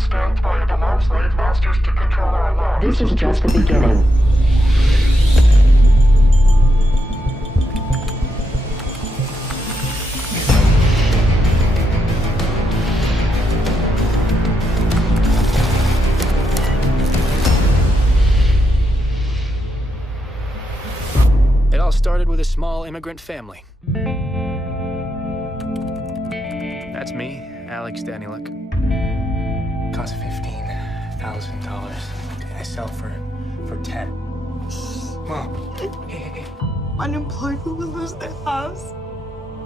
stands by and allows slave masters to control our lives. This is just the beginning. It all started with a small immigrant family. That's me, Alex Daniluk. Cost $15,000. And I sell for 10. Mom. Hey. Unemployed people will lose their house.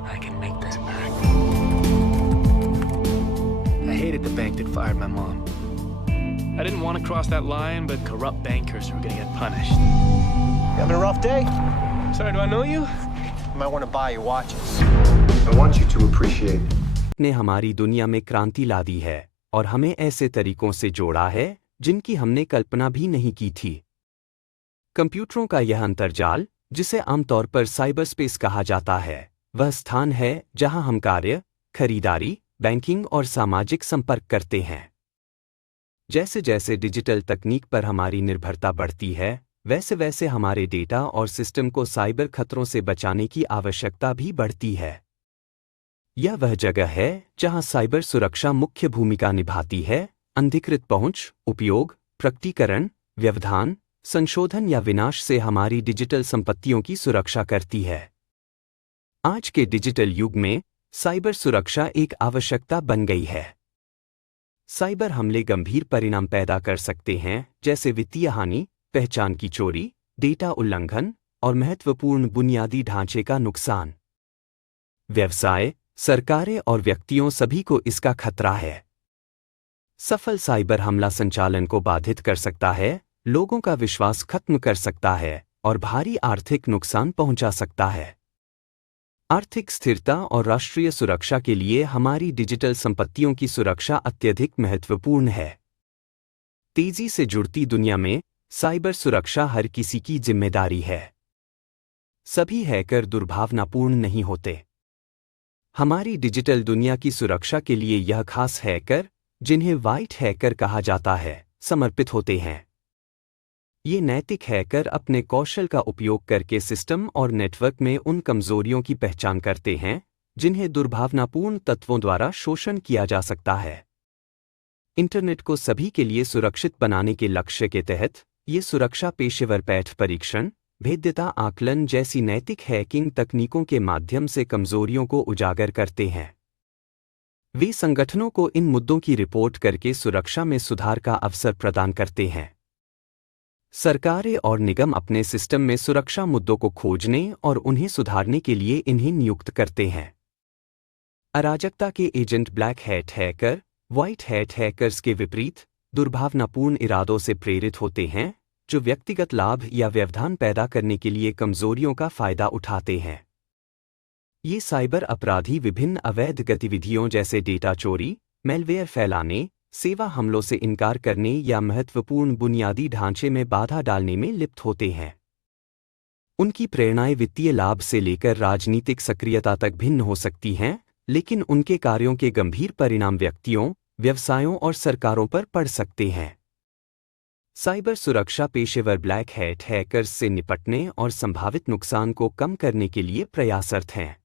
I can make this back. I hated the bank that fired my mom. I didn't want to cross that line, but corrupt bankers were gonna get punished. You having a rough day? Sorry, do I know you? You might want to buy your watches. I want you to appreciate ने हमारी दुनिया में क्रांति ला दी है और हमें ऐसे तरीकों से जोड़ा है जिनकी हमने कल्पना भी नहीं की थी। कंप्यूटरों का यह अंतर्जाल, जिसे आमतौर पर साइबर स्पेस कहा जाता है, वह स्थान है जहां हम कार्य, खरीदारी, बैंकिंग और सामाजिक संपर्क करते हैं। जैसे जैसे डिजिटल तकनीक पर हमारी निर्भरता बढ़ती है, वैसे वैसे हमारे डेटा और सिस्टम को साइबर खतरों से बचाने की आवश्यकता भी बढ़ती है। यह वह जगह है जहां साइबर सुरक्षा मुख्य भूमिका निभाती है। अनधिकृत पहुंच, उपयोग, प्रकटीकरण, व्यवधान, संशोधन या विनाश से हमारी डिजिटल संपत्तियों की सुरक्षा करती है। आज के डिजिटल युग में साइबर सुरक्षा एक आवश्यकता बन गई है। साइबर हमले गंभीर परिणाम पैदा कर सकते हैं, जैसे वित्तीय हानि, पहचान की चोरी, डेटा उल्लंघन और महत्वपूर्ण बुनियादी ढांचे का नुकसान। व्यवसाय, सरकारें और व्यक्तियों सभी को इसका खतरा है। सफल साइबर हमला संचालन को बाधित कर सकता है, लोगों का विश्वास खत्म कर सकता है और भारी आर्थिक नुकसान पहुंचा सकता है। आर्थिक स्थिरता और राष्ट्रीय सुरक्षा के लिए हमारी डिजिटल संपत्तियों की सुरक्षा अत्यधिक महत्वपूर्ण है। तेजी से जुड़ती दुनिया में साइबर सुरक्षा हर किसी की जिम्मेदारी है। सभी हैकर दुर्भावनापूर्ण नहीं होते। हमारी डिजिटल दुनिया की सुरक्षा के लिए यह खास हैकर, जिन्हें व्हाइट हैकर कहा जाता है, समर्पित होते हैं। ये नैतिक हैकर अपने कौशल का उपयोग करके सिस्टम और नेटवर्क में उन कमजोरियों की पहचान करते हैं जिन्हें दुर्भावनापूर्ण तत्वों द्वारा शोषण किया जा सकता है। इंटरनेट को सभी के लिए सुरक्षित बनाने के लक्ष्य के तहत ये सुरक्षा पेशेवर पैठ परीक्षण, भेद्यता आकलन जैसी नैतिक हैकिंग तकनीकों के माध्यम से कमजोरियों को उजागर करते हैं। वे संगठनों को इन मुद्दों की रिपोर्ट करके सुरक्षा में सुधार का अवसर प्रदान करते हैं। सरकारें और निगम अपने सिस्टम में सुरक्षा मुद्दों को खोजने और उन्हें सुधारने के लिए इन्हें नियुक्त करते हैं। अराजकता के agent black hat hacker, white hat hackers के विपरीत, दुर्भावनापूर्ण इरादों से प्रेरित होते हैं, जो व्यक्तिगत लाभ या व्यवधान पैदा करने के लिए कमजोरियों का फायदा उठाते हैं। ये साइबर अपराधी विभिन्न अवैध गतिविधियों जैसे डेटा चोरी, मैलवेयर फैलाने, सेवा हमलों से इनकार करने या महत्वपूर्ण बुनियादी ढांचे में बाधा डालने में लिप्त होते हैं। उनकी प्रेरणाएं वित्तीय लाभ से लेकर राजनीतिक सक्रियता तक भिन्न हो सकती हैं, लेकिन उनके कार्यों के गंभीर परिणाम व्यक्तियों, व्यवसायों और सरकारों पर पड़ सकते हैं। साइबर सुरक्षा पेशेवर ब्लैक हैट हैकर्स से निपटने और संभावित नुकसान को कम करने के लिए प्रयासरत हैं।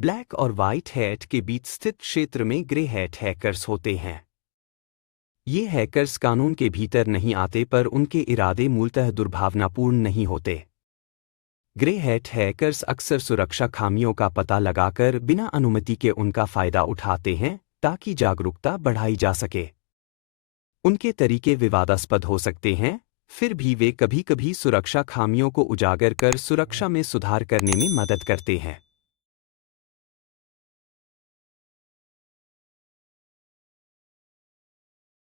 ब्लैक और व्हाइट हैट के बीच स्थित क्षेत्र में ग्रे हैट हैकर्स होते हैं। ये हैकर्स कानून के भीतर नहीं आते, पर उनके इरादे मूलतः दुर्भावनापूर्ण नहीं होते। ग्रे हैट हैकर्स अक्सर सुरक्षा खामियों का पता लगाकर बिना अनुमति के उनका फायदा उठाते हैं ताकि जागरूकता बढ़ाई जा सके। उनके तरीके विवादास्पद हो सकते हैं, फिर भी वे कभी-कभी सुरक्षा खामियों को उजागर कर सुरक्षा में सुधार करने में मदद करते हैं।